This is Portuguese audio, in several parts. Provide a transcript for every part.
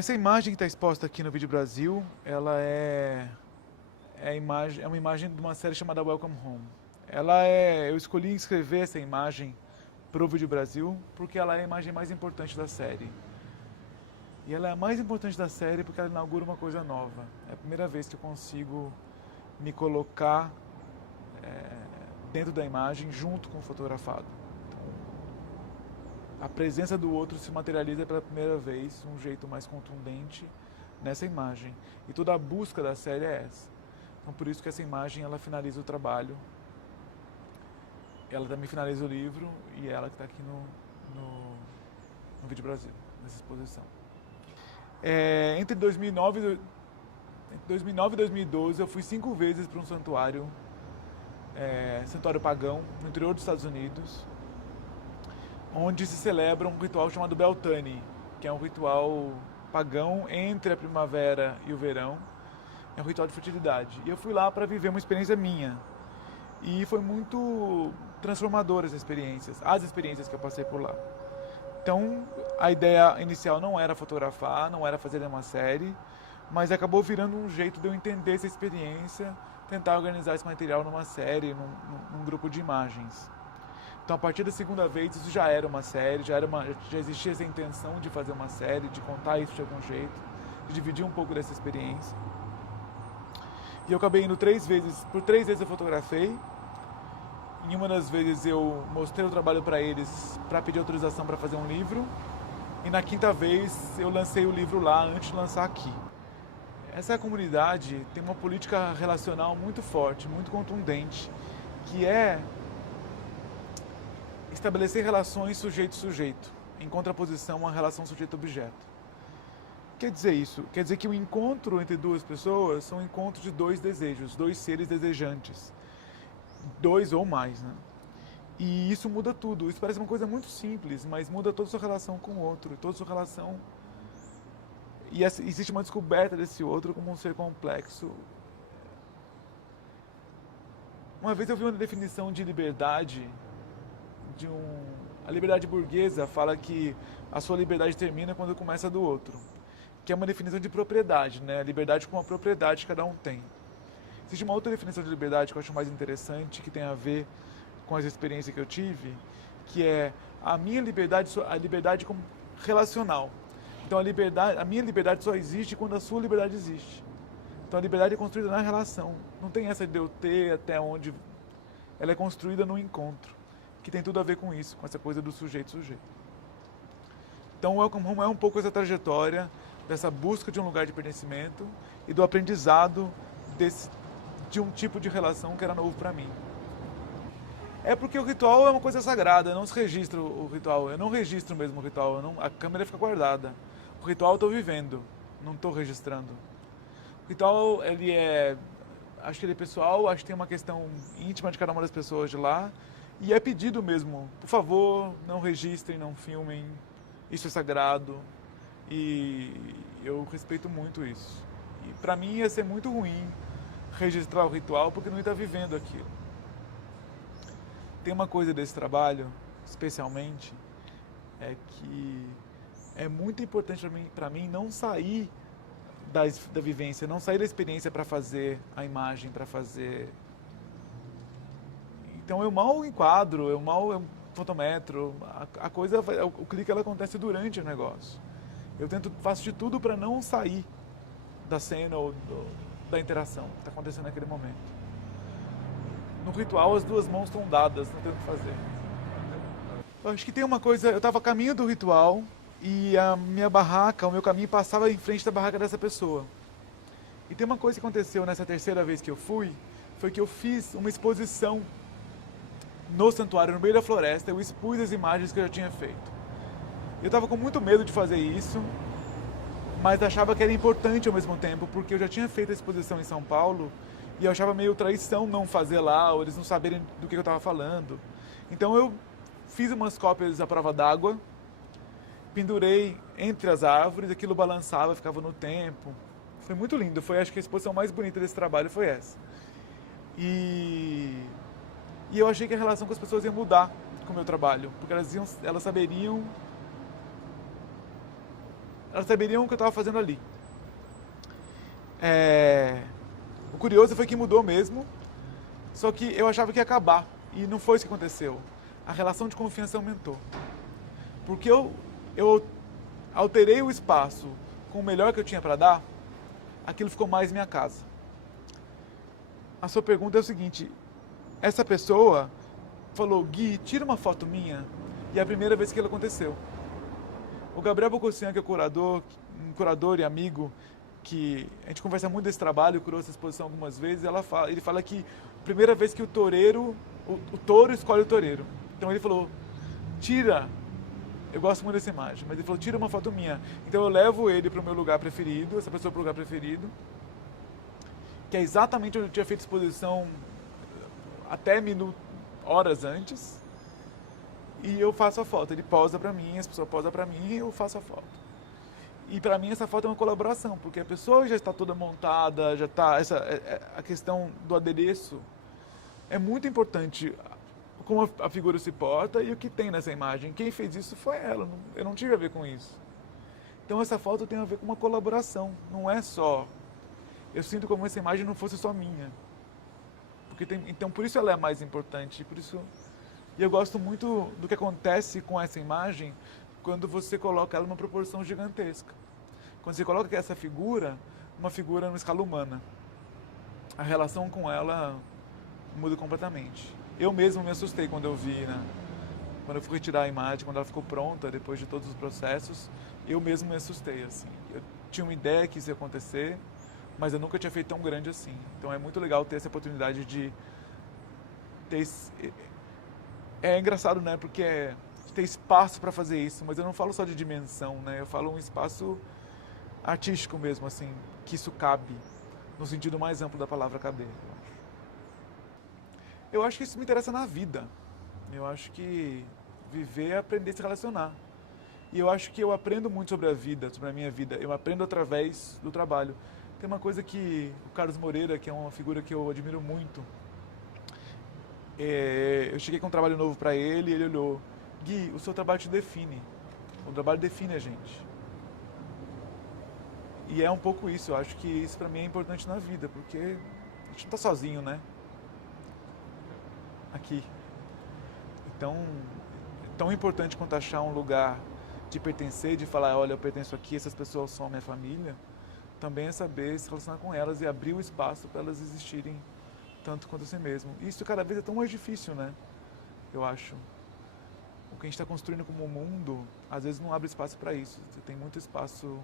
Essa imagem que está exposta aqui no Vídeo Brasil, ela é uma imagem de uma série chamada Welcome Home. Eu escolhi escrever essa imagem para o Vídeo Brasil porque ela é a imagem mais importante da série. E ela é a mais importante da série porque ela inaugura uma coisa nova. É a primeira vez que eu consigo me colocar dentro da imagem junto com o fotografado. A presença do outro se materializa pela primeira vez, um jeito mais contundente nessa imagem. E toda a busca da série é essa. Então por isso que essa imagem ela finaliza o trabalho. Ela também finaliza o livro e ela que está aqui no Vídeo Brasil, nessa exposição. Entre 2009 e 2012 eu fui 5 vezes para um santuário pagão, no interior dos Estados Unidos, onde se celebra um ritual chamado Beltane, que é um ritual pagão entre a primavera e o verão. É um ritual de fertilidade. E eu fui lá para viver uma experiência minha. E foi muito transformadora as experiências que eu passei por lá. Então, a ideia inicial não era fotografar, não era fazer uma série, mas acabou virando um jeito de eu entender essa experiência, tentar organizar esse material numa série, num grupo de imagens. Então, a partir da segunda vez, isso já era uma série, já existia essa intenção de fazer uma série, de contar isso de algum jeito, de dividir um pouco dessa experiência. E eu acabei indo 3 vezes, por 3 vezes eu fotografei. Em uma das vezes eu mostrei o trabalho para eles, para pedir autorização para fazer um livro. E na 5ª vez eu lancei o livro lá antes de lançar aqui. Essa comunidade tem uma política relacional muito forte, muito contundente, que é estabelecer relações sujeito-sujeito, em contraposição à relação sujeito-objeto. Quer dizer isso? Quer dizer que o encontro entre 2 pessoas são encontros de 2 desejos, 2 seres desejantes. 2 ou mais, né? E isso muda tudo. Isso parece uma coisa muito simples, mas muda toda a sua relação com o outro, toda a sua relação. E existe uma descoberta desse outro como um ser complexo. Uma vez eu vi uma definição de liberdade, a liberdade burguesa fala que a sua liberdade termina quando começa a do outro, que é uma definição de propriedade, né? A liberdade como uma propriedade que cada um tem. Existe uma outra definição de liberdade que eu acho mais interessante, que tem a ver com as experiências que eu tive, que é a liberdade como relacional. Então a minha liberdade só existe quando a sua liberdade existe. Então a liberdade é construída na relação. Não tem essa de eu ter até onde. Ela é construída no encontro, que tem tudo a ver com isso, com essa coisa do sujeito-sujeito. Então o Welcome Home é um pouco essa trajetória dessa busca de um lugar de pertencimento e do aprendizado de um tipo de relação que era novo para mim. É porque o ritual é uma coisa sagrada, não se registra o ritual. Eu não registro mesmo o ritual, a câmera fica guardada. O ritual eu estou vivendo, não estou registrando. O ritual, acho que ele é pessoal, acho que tem uma questão íntima de cada uma das pessoas de lá. E é pedido mesmo, por favor, não registrem, não filmem, isso é sagrado. E eu respeito muito isso. E para mim ia ser muito ruim registrar o ritual porque não ia estar vivendo aquilo. Tem uma coisa desse trabalho, especialmente, é que é muito importante para mim não sair da vivência, não sair da experiência para fazer a imagem, para fazer. Então eu mal enquadro, eu fotometro, o clique ela acontece durante o negócio. Faço de tudo para não sair da cena ou da interação que está acontecendo naquele momento. No ritual as 2 mãos estão dadas, não tem o que fazer. Eu acho que tem uma coisa, eu estava a caminho do ritual e a minha barraca, o meu caminho passava em frente da barraca dessa pessoa. E tem uma coisa que aconteceu nessa 3ª vez que eu fui, foi que eu fiz uma exposição no santuário, no meio da floresta, eu expus as imagens que eu já tinha feito. Eu estava com muito medo de fazer isso, mas achava que era importante ao mesmo tempo, porque eu já tinha feito a exposição em São Paulo e eu achava meio traição não fazer lá, ou eles não saberem do que eu estava falando. Então eu fiz umas cópias à prova d'água, pendurei entre as árvores, aquilo balançava, ficava no tempo. Foi muito lindo, acho que a exposição mais bonita desse trabalho foi essa. E eu achei que a relação com as pessoas ia mudar com o meu trabalho, porque elas saberiam elas saberiam o que eu estava fazendo ali. O curioso foi que mudou mesmo, só que eu achava que ia acabar, e não foi isso que aconteceu. A relação de confiança aumentou. Porque eu alterei o espaço com o melhor que eu tinha para dar, aquilo ficou mais minha casa. A sua pergunta é o seguinte, essa pessoa falou, Gui, tira uma foto minha, e é a primeira vez que aquilo aconteceu. O Gabriel Bocossian, que é um curador e amigo, que a gente conversa muito desse trabalho, curou essa exposição algumas vezes, ele fala que a primeira vez que o touro escolhe o toureiro. Então ele falou, tira, eu gosto muito dessa imagem, mas ele falou, tira uma foto minha. Então eu levo ele para o meu lugar preferido, essa pessoa para o lugar preferido, que é exatamente onde eu tinha feito exposição até horas antes, e eu faço a foto. Ele posa para mim, as pessoas posam para mim e eu faço a foto. E para mim essa foto é uma colaboração, porque a pessoa já está toda montada, já está a questão do adereço é muito importante, como a figura se porta e o que tem nessa imagem. Quem fez isso foi ela, eu não tive a ver com isso. Então essa foto tem a ver com uma colaboração, não é só. Eu sinto como essa imagem não fosse só minha. Então por isso ela é mais importante, por isso. E eu gosto muito do que acontece com essa imagem quando você coloca ela numa proporção gigantesca. Quando você coloca essa figura, uma figura numa escala humana, a relação com ela muda completamente. Eu mesmo me assustei quando eu vi, né? Quando eu fui retirar a imagem, quando ela ficou pronta, depois de todos os processos, eu mesmo me assustei, assim. Eu tinha uma ideia que isso ia acontecer, mas eu nunca tinha feito tão grande assim. Então é muito legal ter essa oportunidade de ter... É engraçado, né? Porque ter espaço para fazer isso, mas eu não falo só de dimensão, né? Eu falo um espaço artístico mesmo, assim, que isso cabe, no sentido mais amplo da palavra caber. Eu acho que isso me interessa na vida. Eu acho que viver é aprender a se relacionar. E eu acho que eu aprendo muito sobre a vida, sobre a minha vida. Eu aprendo através do trabalho. Tem uma coisa que o Carlos Moreira, que é uma figura que eu admiro muito, eu cheguei com um trabalho novo para ele e ele olhou, Gui, o seu trabalho te define. O trabalho define a gente. E é um pouco isso, eu acho que isso para mim é importante na vida, porque a gente não tá sozinho, né? Aqui. Então, é tão importante quanto achar um lugar de pertencer, de falar, olha, eu pertenço aqui, essas pessoas são minha família, também é saber se relacionar com elas e abrir o espaço para elas existirem tanto quanto si mesmo. E isso cada vez é tão mais difícil, né? Eu acho. O que a gente está construindo como mundo, às vezes não abre espaço para isso. Você tem muito espaço,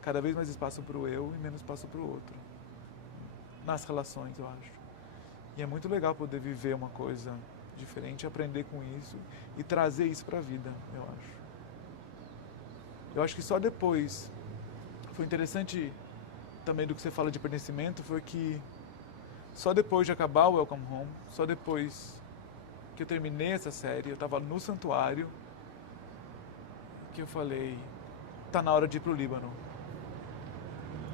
cada vez mais espaço para o eu e menos espaço para o outro. Nas relações, eu acho. E é muito legal poder viver uma coisa diferente, aprender com isso e trazer isso para a vida, eu acho. Eu acho que só depois, foi interessante também do que você fala de pertencimento, foi que só depois de acabar o Welcome Home, só depois que eu terminei essa série, eu estava no santuário, que eu falei, tá na hora de ir pro Líbano.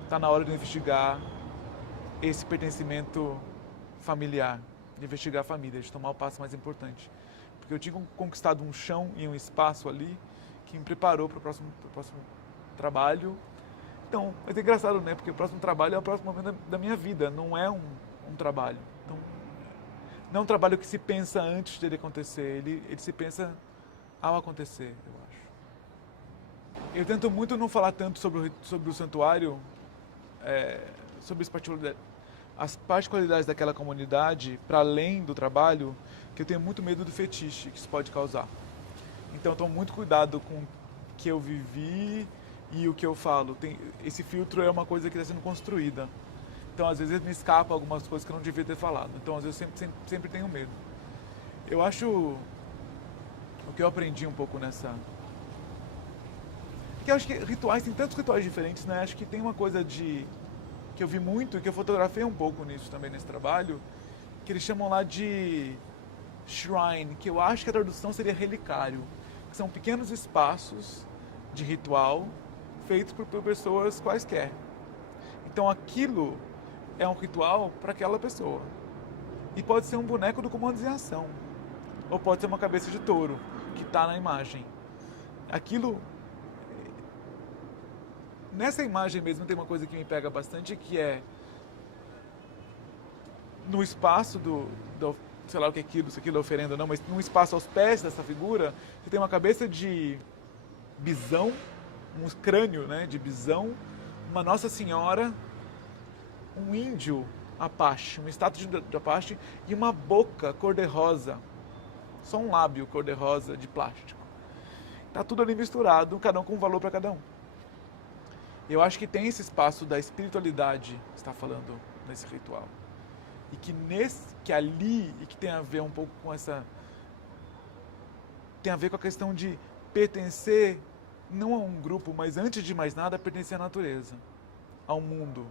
Tá na hora de investigar esse pertencimento familiar, de investigar a família, de tomar o passo mais importante. Porque eu tinha conquistado um chão e um espaço ali que me preparou para o próximo trabalho. Então, mas é engraçado, né? Porque o próximo trabalho é o próximo momento da minha vida, não é um trabalho. Então, não é um trabalho que se pensa antes de ele acontecer, ele se pensa ao acontecer, eu acho. Eu tento muito não falar tanto sobre o santuário, sobre as particularidades daquela comunidade, para além do trabalho, que eu tenho muito medo do fetiche que isso pode causar. Então, eu tomo muito cuidado com o que eu vivi e o que eu falo. Esse filtro é uma coisa que está sendo construída. Então, às vezes, me escapa algumas coisas que eu não devia ter falado. Então, às vezes, eu sempre tenho medo. Eu acho... O que eu aprendi um pouco nessa... Porque eu acho que rituais, tem tantos rituais diferentes, né? Acho que tem uma coisa que eu vi muito e que eu fotografei um pouco nisso também, nesse trabalho, que eles chamam lá de shrine, que eu acho que a tradução seria relicário, que são pequenos espaços de ritual feitos por pessoas quaisquer. Então aquilo é um ritual para aquela pessoa. E pode ser um boneco do Comandos em Ação, ou pode ser uma cabeça de touro que está na imagem. Aquilo nessa imagem mesmo tem uma coisa que me pega bastante, que é no espaço sei lá o que é aquilo, se aquilo é oferenda ou não, mas num espaço aos pés dessa figura, você tem uma cabeça de bisão, um crânio, né, de bisão, uma Nossa Senhora, um índio Apache, uma estátua de Apache e uma boca cor-de-rosa, só um lábio cor-de-rosa de plástico. Tá tudo ali misturado, cada um com um valor para cada um. Eu acho que tem esse espaço da espiritualidade que está falando nesse ritual. E que ali, e que tem a ver um pouco com essa... Tem a ver com a questão de pertencer, não a um grupo, mas antes de mais nada, pertencer à natureza, ao mundo.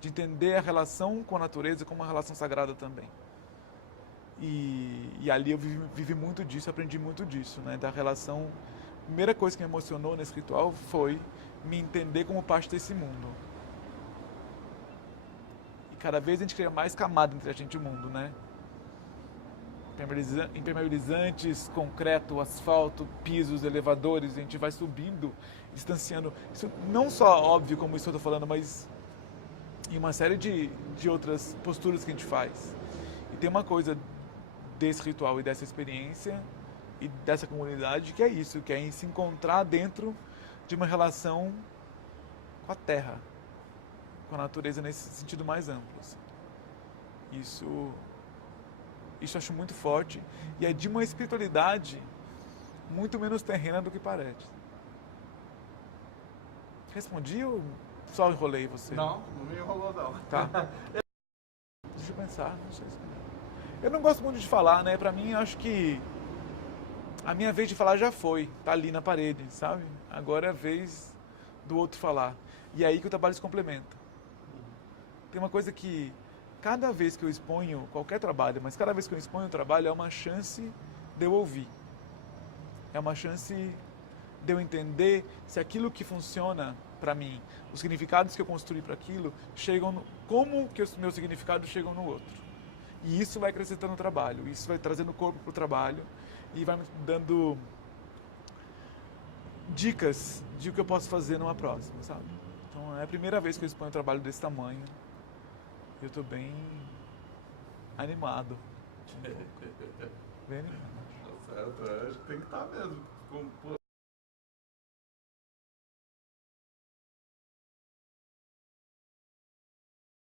De entender a relação com a natureza como uma relação sagrada também. E ali eu vivi muito disso, aprendi muito disso, né? Da relação... A primeira coisa que me emocionou nesse ritual foi me entender como parte desse mundo. E cada vez a gente cria mais camada entre a gente e o mundo, né? Impermeabilizantes, concreto, asfalto, pisos, elevadores, a gente vai subindo, distanciando. Isso não só óbvio como isso eu estou falando, mas em uma série de outras posturas que a gente faz. E tem uma coisa desse ritual e dessa experiência e dessa comunidade que é isso, que é se encontrar dentro de uma relação com a terra, com a natureza nesse sentido mais amplo. Assim. Isso eu acho muito forte e é de uma espiritualidade muito menos terrena do que parece. Respondi ou só enrolei você? Não me enrolou não. Tá. Deixa eu pensar, não sei se... Eu não gosto muito de falar, né? Pra mim, acho que a minha vez de falar já foi, tá ali na parede, sabe? Agora é a vez do outro falar. E é aí que o trabalho se complementa. Tem uma coisa que cada vez que eu exponho qualquer trabalho, mas cada vez que eu exponho um trabalho é uma chance de eu ouvir. É uma chance de eu entender se aquilo que funciona para mim, os significados que eu construí para aquilo, como que os meus significados chegam no outro. E isso vai acrescentando o trabalho, isso vai trazendo o corpo para o trabalho e vai me dando dicas de o que eu posso fazer numa próxima, sabe? Então é a primeira vez que eu exponho um trabalho desse tamanho. Eu estou bem animado. Bem animado. Tá certo, acho que tem que estar mesmo.